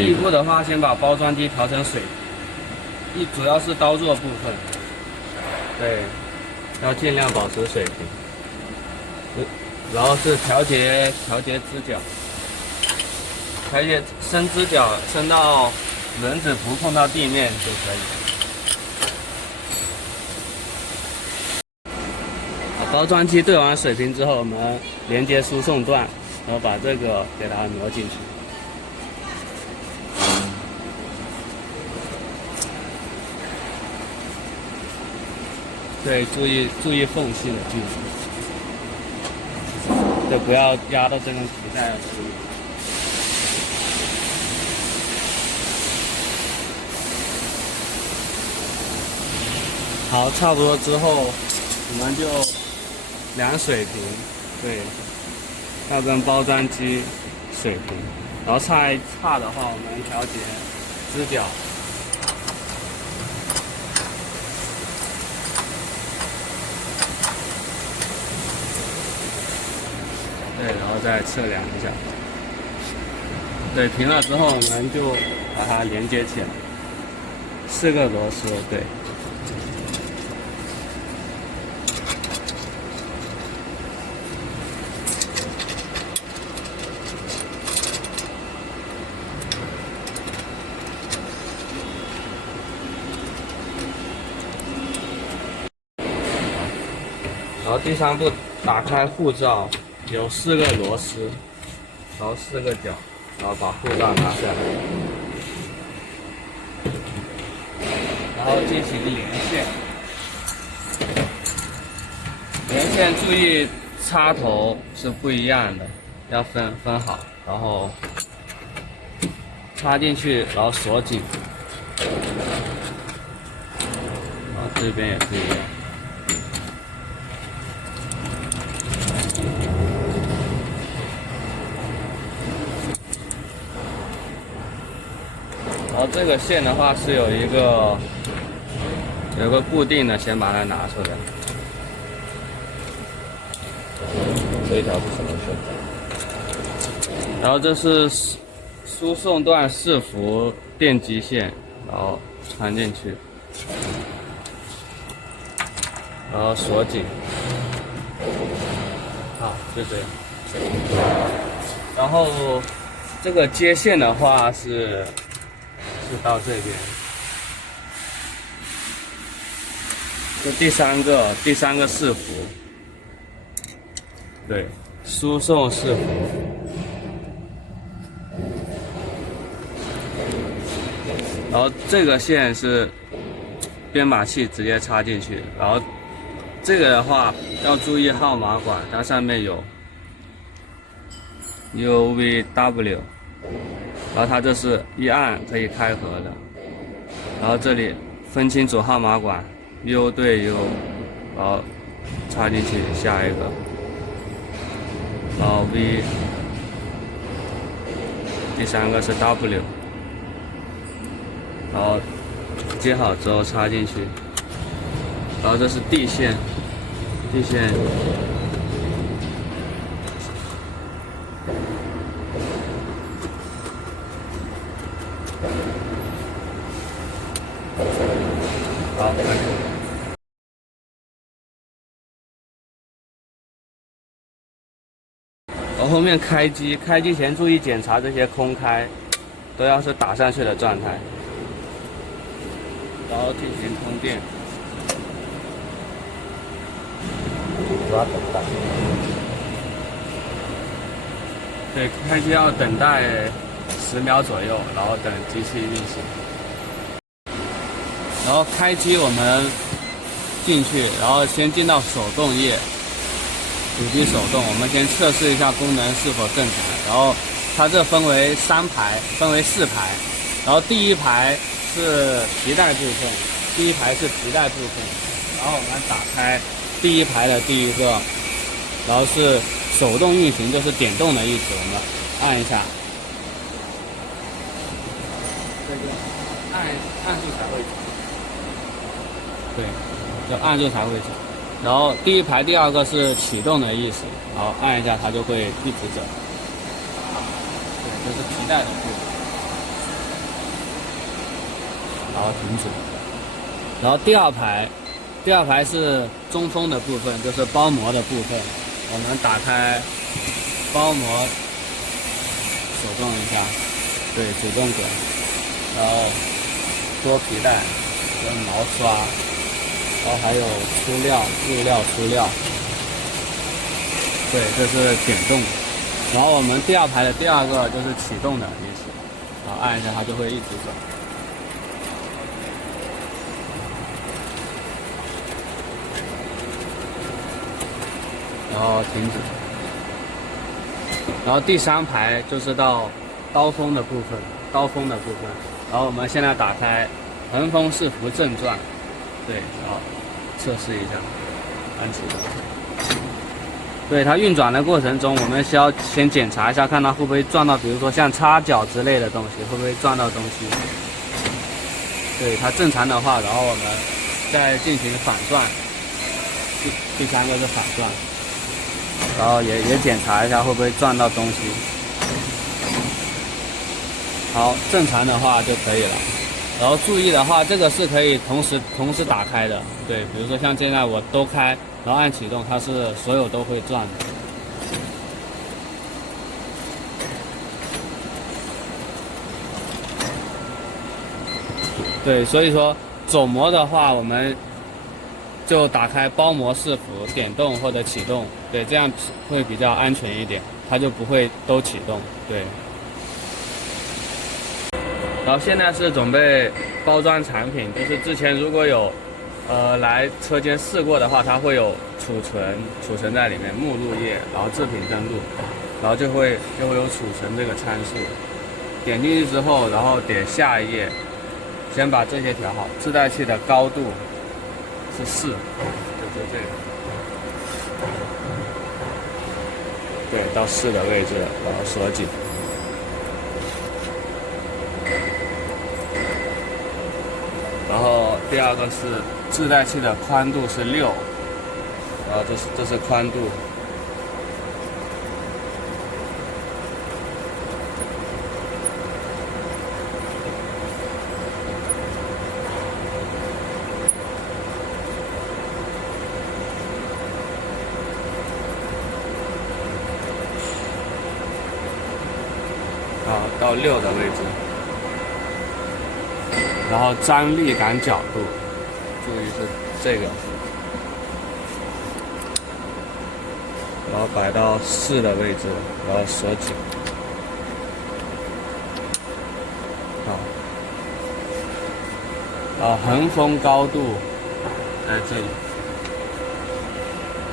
第一步的话，先把包装机调成水，主要是刀座部分，对，要尽量保持水平。然后是调节支脚，伸支脚伸到轮子不碰到地面就可以。包装机对完水平之后，我们连接输送段，然后把这个给它挪进去。对，注意缝隙的距离，对，不要压到这根皮带。好，差不多之后，我们就量水平，对，要跟包装机水平，然后差的话，我们调节支脚。对，然后再测量一下。对，平了之后，我们就把它连接起来。4个螺丝，对。然后第3步，打开护罩。有4个螺丝，然后4个角，然后把护罩拿下来，然后进行连线。连线注意插头是不一样的，要分好，然后插进去，然后锁紧。然后这边也是一样。然后这个线的话是有一个固定的，先把它拿出来。这一条是什么线？然后这是输送段4伏电机线，然后穿进去，然后锁紧。好，就这样。然后这个接线的话是到这边，这第三个4伏，对，输送4伏，然后这个线是编码器直接插进去，然后这个的话要注意号码管，它上面有 UVW。然后它这是一按可以开合的，然后这里分清楚号码管 U 对 U， 然后插进去下一个，然后 V， 第3个是 W， 然后接好之后插进去，然后这是地线。好，然后后面开机前注意检查这些空开，都要是打上去的状态，然后进行通电。主要等待。对，开机要等待10秒左右，然后等机器运行。然后开机我们进去，然后先进到手动页，主机手动，我们先测试一下功能是否正常。然后它这分为4排，然后第1排是皮带部分，然后我们打开第1排的第1个，然后是手动运行，就是点动的意思，我们按一下，这个按住才会走。对，就按住才会走。然后第1排第2个是启动的意思，然后按一下它就会一直走。对，这是皮带的部分。然后停止。然后第二排是中封的部分，就是包膜的部分。我们打开包膜，手动一下，对，主动滚，然后多皮带跟毛刷，然后还有出料、入料、出料。对，这是点动。然后我们第二排的第二个就是启动的意思，然后按一下它就会一直走。然后停止。然后第三排就是到刀锋的部分，然后我们现在打开横风4伏正转，对，然后测试一下，按启动。对，它运转的过程中，我们需要先检查一下，看它会不会撞到，比如说像插脚之类的东西，会不会撞到东西。对，它正常的话，然后我们再进行反转。第三个是反转。然后也检查一下会不会撞到东西。好，正常的话就可以了。然后注意的话，这个是可以同时打开的。对，比如说像现在我都开，然后按启动，它是所有都会转的。对，所以说走模的话，我们就打开包膜4伏，点动或者启动，对，这样会比较安全一点，它就不会都启动，对。然后现在是准备包装产品，就是之前如果有来车间试过的话，它会有储存在里面，目录页，然后制品登录，然后就会有储存这个参数。点进去之后，然后点下一页，先把这些调好，自带器的高度是4，就是这个，对，到4的位置，然后锁紧。然后第二个是自带器的宽度是6，然后这是宽度。到6的位置，然后张力感角度，注意是这个，然后摆到4的位置，然后锁紧，好，横风高度在这里，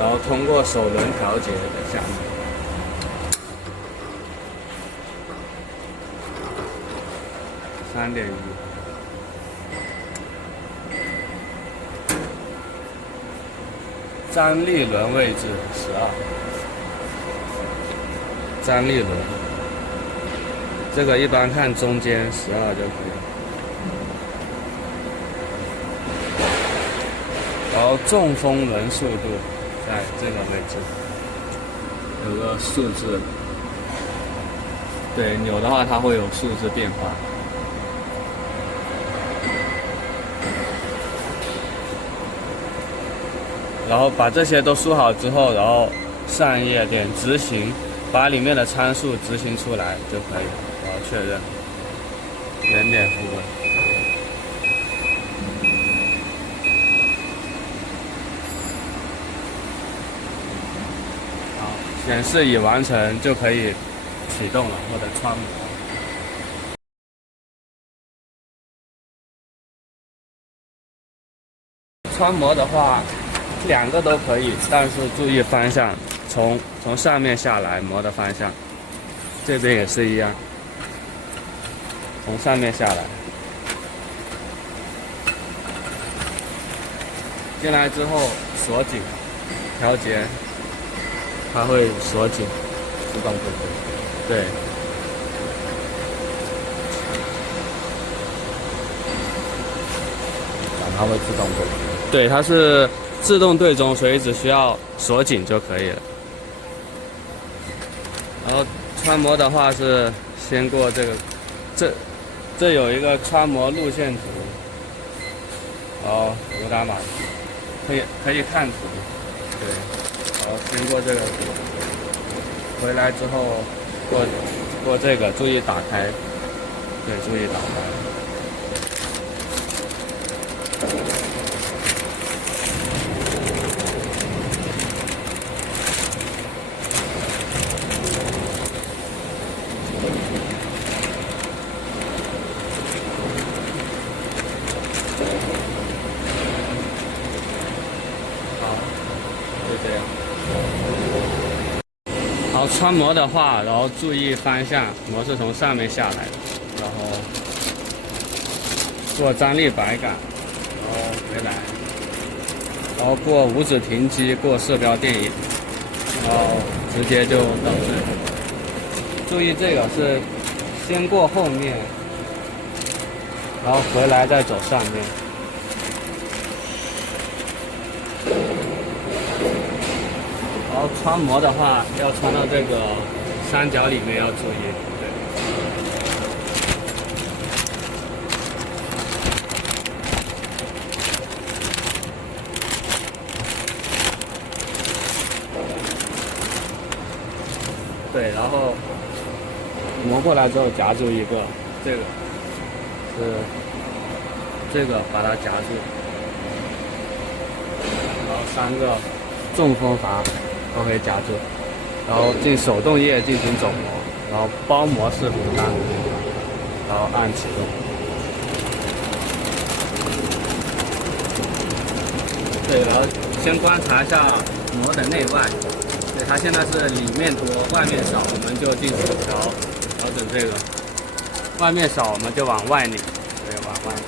然后通过手轮调节的下面。3.1，张力轮位置12，张力轮，这个一般看中间12就可以。然后重风轮速度在这个位置，有个数字，对，扭的话它会有数字变化。然后把这些都输好之后，然后上一页点执行，把里面的参数执行出来就可以了。然后确认，原点复位。好，显示已完成就可以启动了或者穿模。穿模的话，2个都可以，但是注意方向，从上面下来模的方向，这边也是一样，从上面下来，进来之后锁紧，调节，它会锁紧，自动回归，对。它会自动对中，对，它是自动对中，所以只需要锁紧就可以了。然后穿模的话是先过这个，这有一个穿模路线图，然后有打码，可以看图，对，然后先过这个图，回来之后过这个，注意打开，对，注意打开。就这样。好，穿模的话，然后注意方向，模是从上面下来的，然后过张力摆杆，然后回来，然后过五指停机，过射标电影，然后直接就导致。注意这个是先过后面，然后回来再走上面。然后穿模的话，要穿到这个三角里面，要注意。对，然后磨过来之后夹住一个，这个是这个把它夹住，然后3个中风阀都可以夹住，然后进手动页进行走模，然后包模式扶单，然后按启动。对，然后先观察一下模的内外，对，它现在是里面多，外面少，我们就进行调整这个，外面少我们就往外拧，对，往外拧。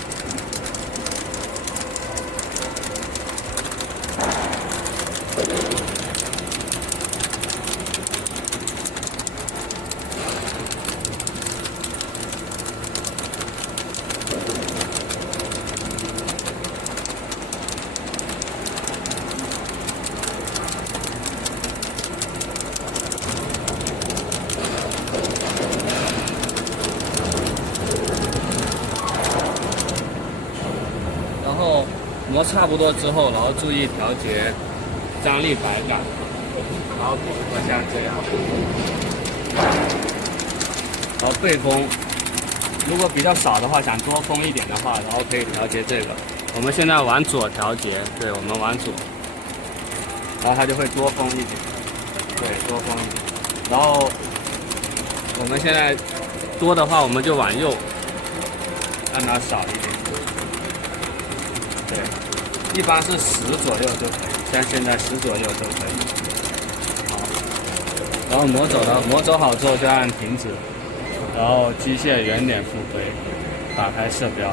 然后磨差不多之后，然后注意调节张力摆杆，然后比如说像这样，然后对风，如果比较少的话，想多风一点的话，然后可以调节这个。我们现在往左调节，对，我们往左，然后它就会多风一点，对，多风一点。然后我们现在多的话，我们就往右，让它少一点。对，一般是10左右就可以，像现在10左右就可以。好，然后磨走好之后就按停止，然后机械原点复归，打开射标。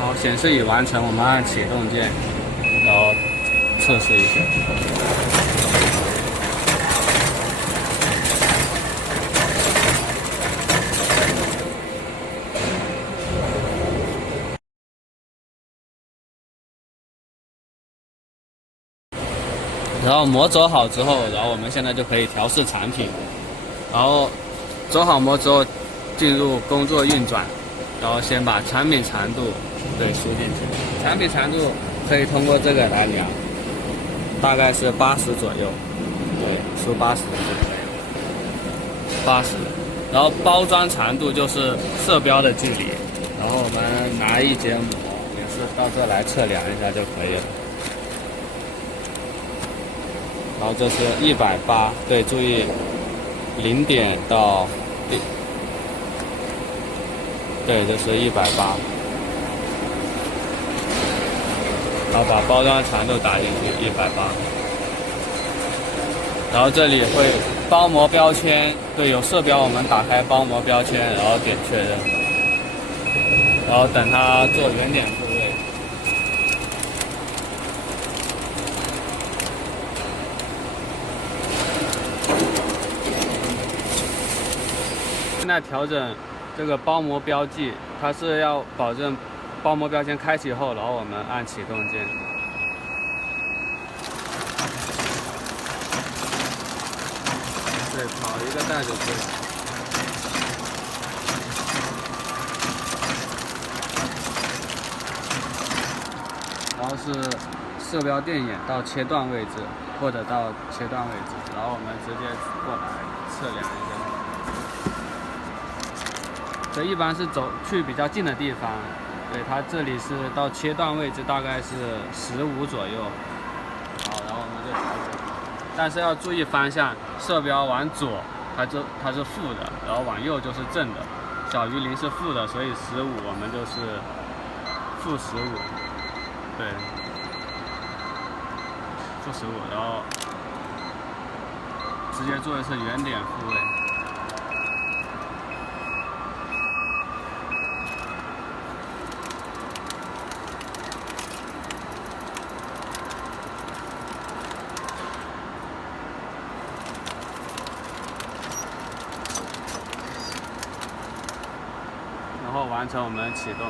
好，显示已完成，我们按启动键，然后测试一下。然后模走好之后，然后我们现在就可以调试产品，然后走好模之后进入工作运转，然后先把产品长度输进去，产品长度可以通过这个来量，大概是80左右，对，输80就可以了，80。然后包装长度就是射标的距离，然后我们拿一节模也是到这来测量一下就可以了。然后这是180，对，注意0点到对，这是180。然后把包装长度打进去180，然后这里会包模标签，对，有射标我们打开包模标签，然后点确认，然后等它做原点复位。现在调整这个包模标记，它是要保证包膜标签开启后，然后我们按启动键。对，跑一个袋子出来。然后是射标电眼到切断位置，或者到切断位置，然后我们直接过来测量一下。这一般是走去比较近的地方，对，它这里是到切断位置大概是15左右。好，然后我们就调整，但是要注意方向，射标往左它是负的，然后往右就是正的。小于0是负的，所以15我们就是-15。对，-15，然后直接做一次原点复位。然后完成我们启动。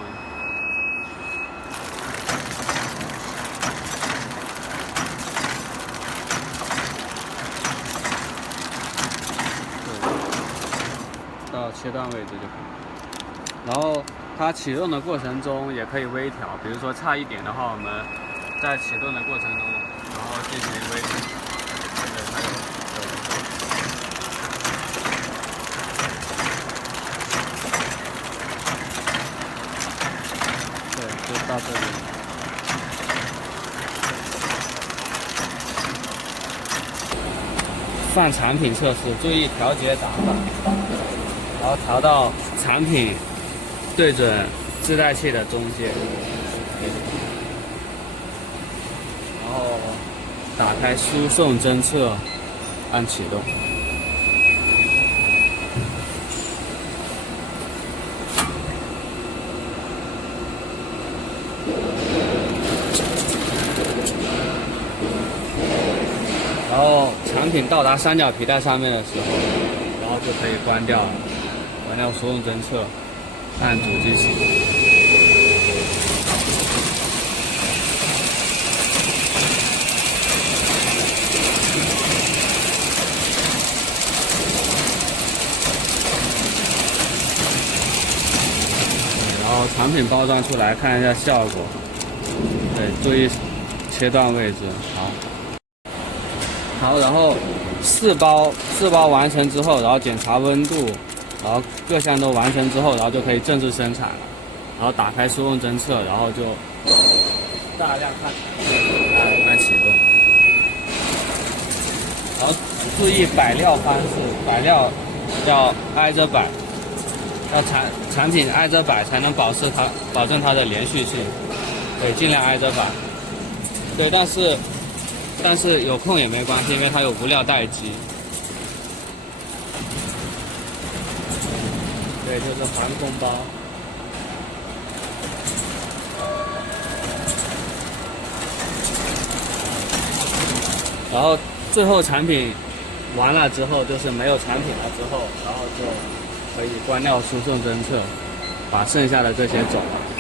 到切断位置就可以。然后它启动的过程中也可以微调，比如说差一点的话，我们在启动的过程中，然后进行微调。对，它有。对，就到这里。放产品测试，注意调节打法，然后调到产品对准自带器的中间，然后打开输送侦测，按启动。然后产品到达三角皮带上面的时候，然后就可以关掉输送侦测，按主机启动。然后产品包装出来，看一下效果。对，注意切断位置。好，然后四包完成之后，然后检查温度，然后各项都完成之后，然后就可以正式生产了。然后打开输送侦测，然后就大量看产品，按启动。然后注意摆料方式，摆料要挨着摆，要产品挨着摆才能保证它的连续性。对，尽量挨着摆。对，但是有空也没关系，因为它有无料待机。对，就是航空包。然后最后产品完了之后，就是没有产品了之后，然后就可以关掉输送侦测，把剩下的这些走了。